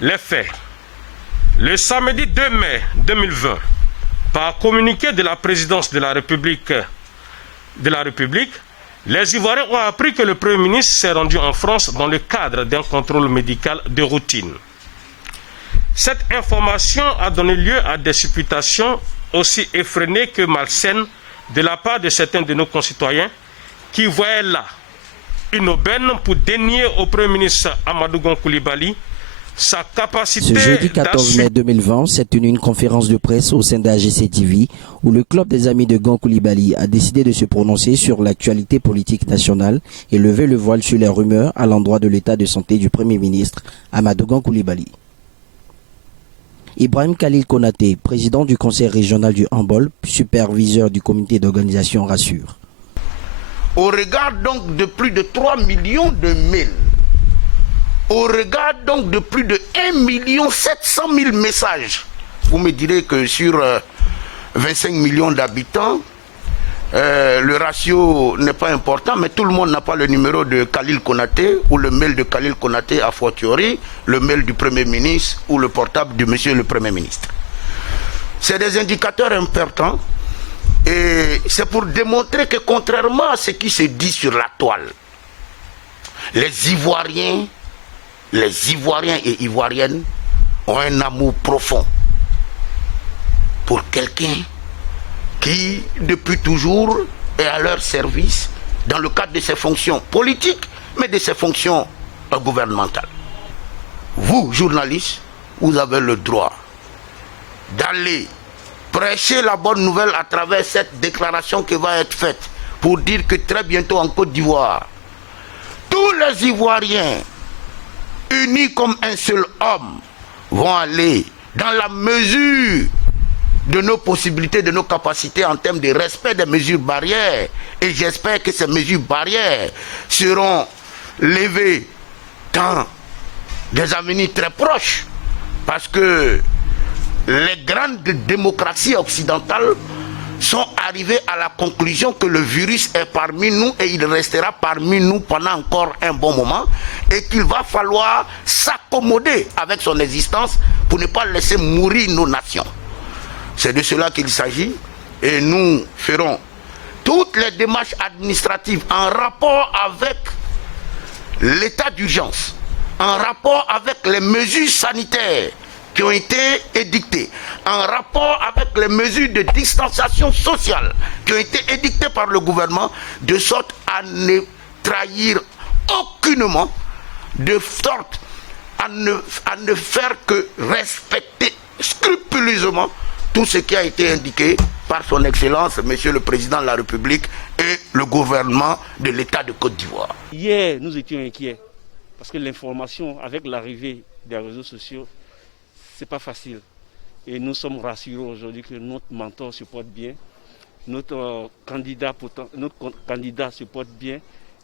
Les faits. Le samedi 2 mai 2020, par communiqué de la présidence de la République, les Ivoiriens ont appris que le Premier ministre s'est rendu en France dans le cadre d'un contrôle médical de routine. Cette information a donné lieu à des supputations aussi effrénées que malsaines de la part de certains de nos concitoyens qui voyaient là une aubaine pour dénier au Premier ministre Amadou Gon Coulibaly sa capacité. Ce jeudi 14 mai 2020 s'est tenue une conférence de presse au sein d'AGC TV où le club des amis de Gon Coulibaly a décidé de se prononcer sur l'actualité politique nationale et lever le voile sur les rumeurs à l'endroit de l'état de santé du Premier ministre Amadou Gon Coulibaly. Ibrahim Khalil Konaté, président du conseil régional du handball, superviseur du comité d'organisation, rassure. Au regard donc de plus de 3 millions de mails, au regard donc de plus de 1 700 000 messages, vous me direz que sur 25 millions d'habitants, le ratio n'est pas important, mais tout le monde n'a pas le numéro de Khalil Konaté ou le mail de Khalil Konaté à fortiori, le mail du Premier ministre ou le portable du Monsieur le Premier ministre. C'est des indicateurs importants et c'est pour démontrer que contrairement à ce qui se dit sur la toile, les Ivoiriens et Ivoiriennes ont un amour profond pour quelqu'un qui, depuis toujours, est à leur service dans le cadre de ses fonctions politiques, mais de ses fonctions gouvernementales. Vous, journalistes, vous avez le droit d'aller prêcher la bonne nouvelle à travers cette déclaration qui va être faite pour dire que très bientôt en Côte d'Ivoire, tous les Ivoiriens, unis comme un seul homme, vont aller dans la mesure de nos possibilités, de nos capacités en termes de respect des mesures barrières. Et j'espère que ces mesures barrières seront levées dans des avenirs très proches. Parce que les grandes démocraties occidentales sont arrivées à la conclusion que le virus est parmi nous et il restera parmi nous pendant encore un bon moment et qu'il va falloir s'accommoder avec son existence pour ne pas laisser mourir nos nations. C'est de cela qu'il s'agit et nous ferons toutes les démarches administratives en rapport avec l'état d'urgence, en rapport avec les mesures sanitaires qui ont été édictées, en rapport avec les mesures de distanciation sociale qui ont été édictées par le gouvernement, de sorte à ne trahir aucunement, de sorte à ne faire que respecter scrupuleusement tout ce qui a été indiqué par son Excellence, Monsieur le Président de la République et le gouvernement de l'État de Côte d'Ivoire. Hier, nous étions inquiets parce que l'information avec l'arrivée des réseaux sociaux, c'est pas facile. Et nous sommes rassurés aujourd'hui que notre mentor se porte bien, notre candidat se porte bien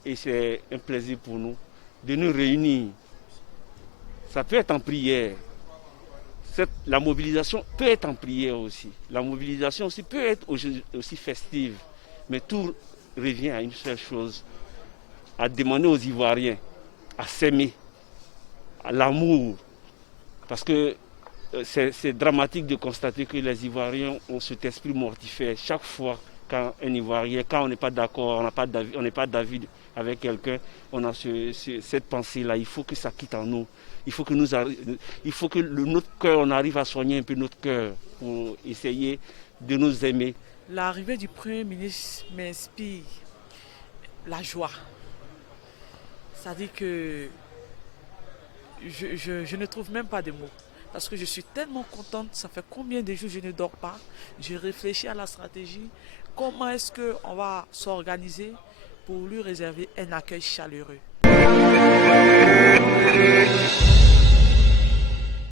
et c'est un plaisir pour nous de nous réunir. Ça peut être en prière. La mobilisation peut être en prière aussi. La mobilisation aussi peut être aussi festive. Mais tout revient à une seule chose, à demander aux Ivoiriens à s'aimer, à l'amour. Parce que c'est dramatique de constater que les Ivoiriens ont cet esprit mortifère. Chaque fois quand un Ivoirien, quand on n'est pas d'accord, on n'est pas d'avis avec quelqu'un, on a cette pensée-là, il faut que ça quitte en nous. Il faut que notre cœur, on arrive à soigner un peu notre cœur pour essayer de nous aimer. L'arrivée du Premier ministre m'inspire la joie. C'est-à-dire que je ne trouve même pas de mots. Parce que je suis tellement contente, ça fait combien de jours je ne dors pas. Je réfléchis à la stratégie. Comment est-ce qu'on va s'organiser pour lui réserver un accueil chaleureux.